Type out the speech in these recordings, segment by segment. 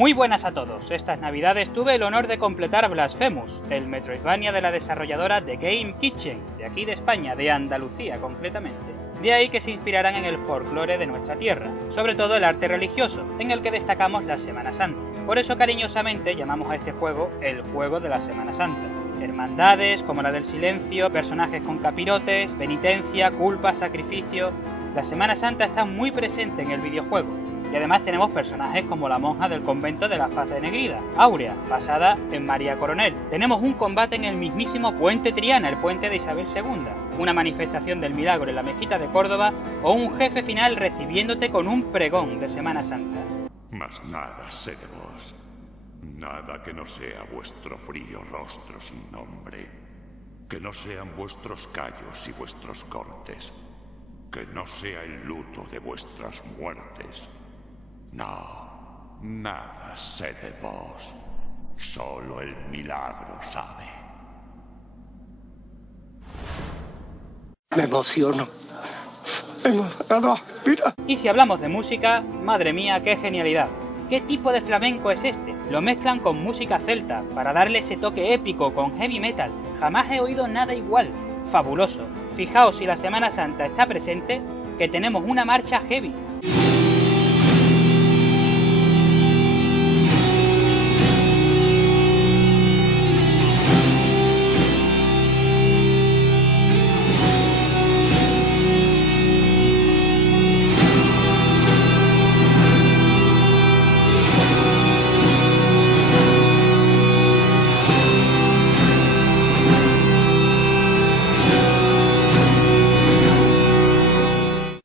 Muy buenas a todos, estas navidades tuve el honor de completar Blasphemous, el Metroidvania de la desarrolladora The Game Kitchen, de aquí de España, de Andalucía concretamente. De ahí que se inspiraran en el folclore de nuestra tierra, sobre todo el arte religioso, en el que destacamos la Semana Santa. Por eso cariñosamente llamamos a este juego el juego de la Semana Santa. Hermandades como la del silencio, personajes con capirotes, penitencia, culpa, sacrificio... La Semana Santa está muy presente en el videojuego. Y además tenemos personajes como la monja del convento de la Faz Denegrida, Áurea, basada en María Coronel. Tenemos un combate en el mismísimo Puente Triana, el puente de Isabel II, una manifestación del milagro en la mezquita de Córdoba o un jefe final recibiéndote con un pregón de Semana Santa. Mas nada sé de vos, nada que no sea vuestro frío rostro sin nombre, que no sean vuestros callos y vuestros cortes, que no sea el luto de vuestras muertes. No, nada sé de vos. Solo el milagro sabe. Me emociono. Mira. Y si hablamos de música, madre mía, qué genialidad. ¿Qué tipo de flamenco es este? Lo mezclan con música celta, para darle ese toque épico con heavy metal. Jamás he oído nada igual. Fabuloso. Fijaos si la Semana Santa está presente, que tenemos una marcha heavy.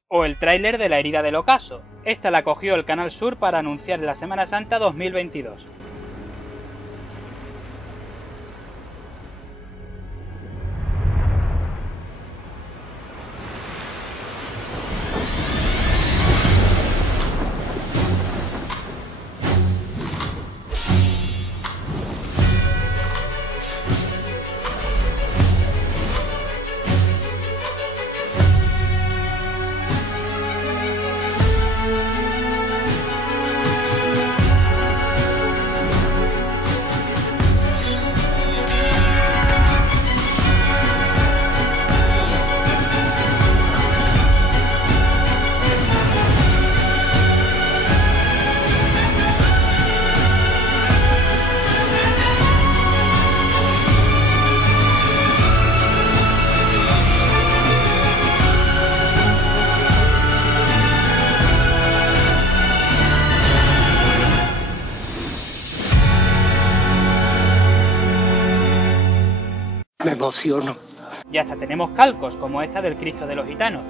O el tráiler de La herida del ocaso. Esta la cogió el Canal Sur para anunciar la Semana Santa 2022. Me emociono. Y hasta tenemos calcos como esta del Cristo de los Gitanos.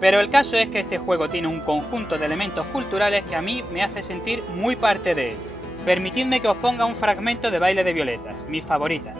Pero el caso es que este juego tiene un conjunto de elementos culturales que a mí me hace sentir muy parte de él. Permitidme que os ponga un fragmento de Baile de Violetas, mis favoritas.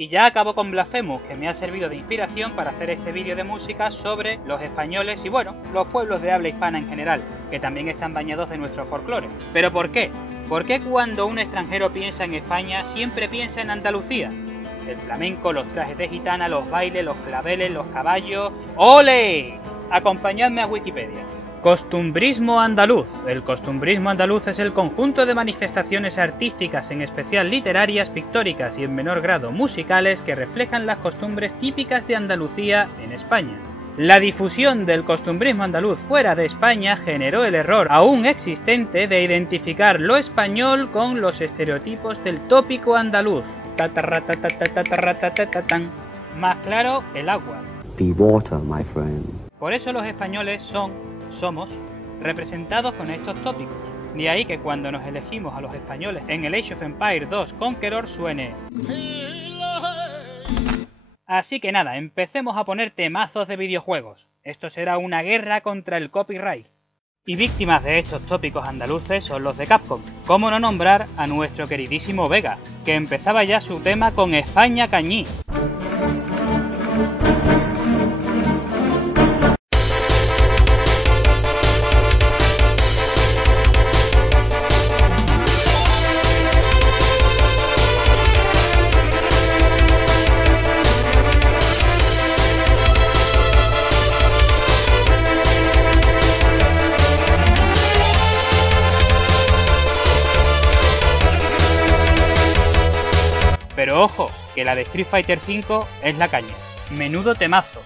Y ya acabo con Blasphemous, que me ha servido de inspiración para hacer este vídeo de música sobre los españoles y bueno, los pueblos de habla hispana en general, que también están bañados de nuestro folclore. ¿Pero por qué? ¿Por qué cuando un extranjero piensa en España siempre piensa en Andalucía? El flamenco, los trajes de gitana, los bailes, los claveles, los caballos... ¡Ole! Acompañadme a Wikipedia. Costumbrismo andaluz. El costumbrismo andaluz es el conjunto de manifestaciones artísticas, en especial literarias, pictóricas y en menor grado musicales, que reflejan las costumbres típicas de Andalucía en España. La difusión del costumbrismo andaluz fuera de España generó el error aún existente de identificar lo español con los estereotipos del tópico andaluz. Más claro, el agua. Be water, my friend. Por eso los españoles somos representados con estos tópicos. De ahí que cuando nos elegimos a los españoles en el Age of Empires 2 Conqueror suene... Así que nada, empecemos a poner temazos de videojuegos. Esto será una guerra contra el copyright. Y víctimas de estos tópicos andaluces son los de Capcom. ¿Cómo no nombrar a nuestro queridísimo Vega, que empezaba ya su tema con España Cañí? Pero ojo, que la de Street Fighter V es la caña. Menudo temazo.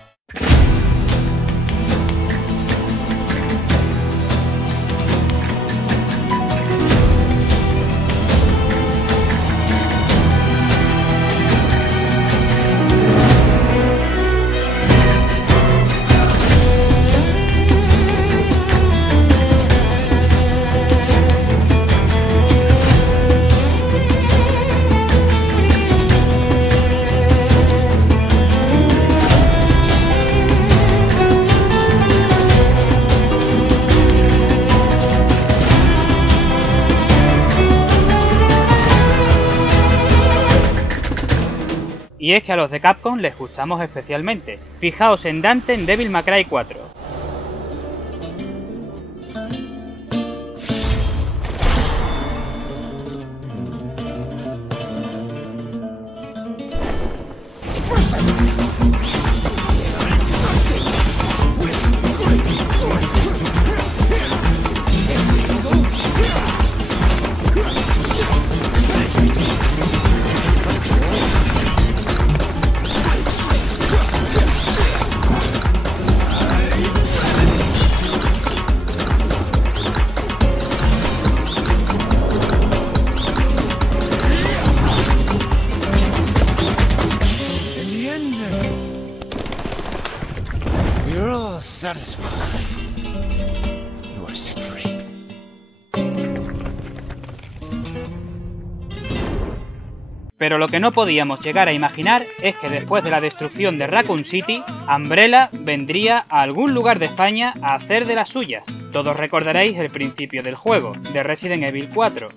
Y es que a los de Capcom les gustamos especialmente. Fijaos en Dante en Devil May Cry 4. Pero lo que no podíamos llegar a imaginar es que después de la destrucción de Raccoon City, Umbrella vendría a algún lugar de España a hacer de las suyas. Todos recordaréis el principio del juego, de Resident Evil 4.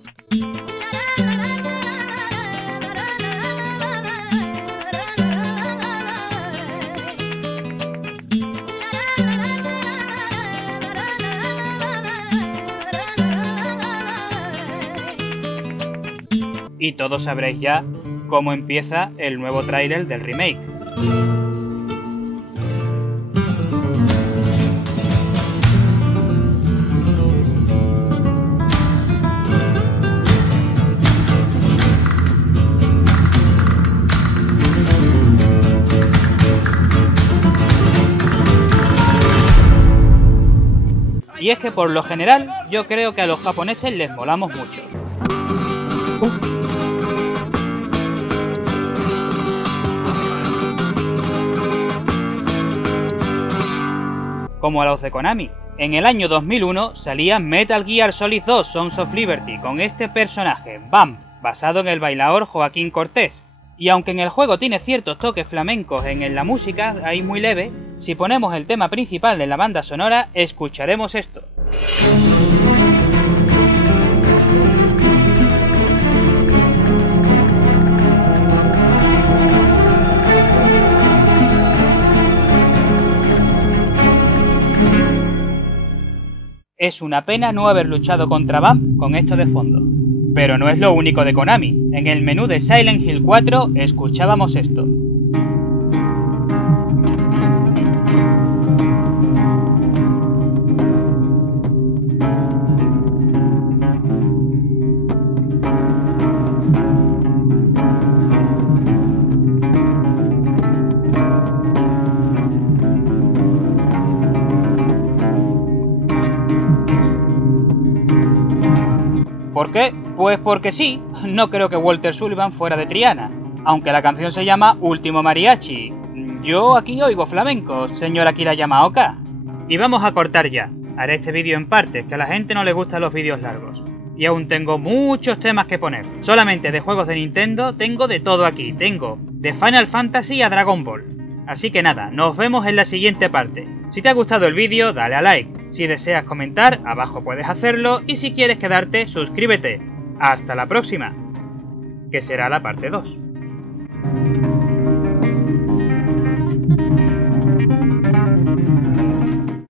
Y todos sabréis ya cómo empieza el nuevo tráiler del remake. Y es que por lo general yo creo que a los japoneses les molamos mucho. Como a los de Konami. En el año 2001 salía Metal Gear Solid 2 Sons of Liberty con este personaje, Bam, basado en el bailaor Joaquín Cortés. Y aunque en el juego tiene ciertos toques flamencos en la música, ahí muy leve, si ponemos el tema principal de la banda sonora, escucharemos esto. Es una pena no haber luchado contra Bam con esto de fondo. Pero no es lo único de Konami. En el menú de Silent Hill 4 escuchábamos esto. ¿Por qué? Pues porque sí, no creo que Walter Sullivan fuera de Triana, aunque la canción se llama Último Mariachi. Yo aquí oigo flamenco, señora Akira Yamaoka. Y vamos a cortar ya. Haré este vídeo en partes, que a la gente no le gustan los vídeos largos. Y aún tengo muchos temas que poner. Solamente de juegos de Nintendo tengo de todo aquí. Tengo de Final Fantasy a Dragon Ball. Así que nada, nos vemos en la siguiente parte. Si te ha gustado el vídeo, dale a like. Si deseas comentar, abajo puedes hacerlo. Y si quieres quedarte, suscríbete. Hasta la próxima, que será la parte 2.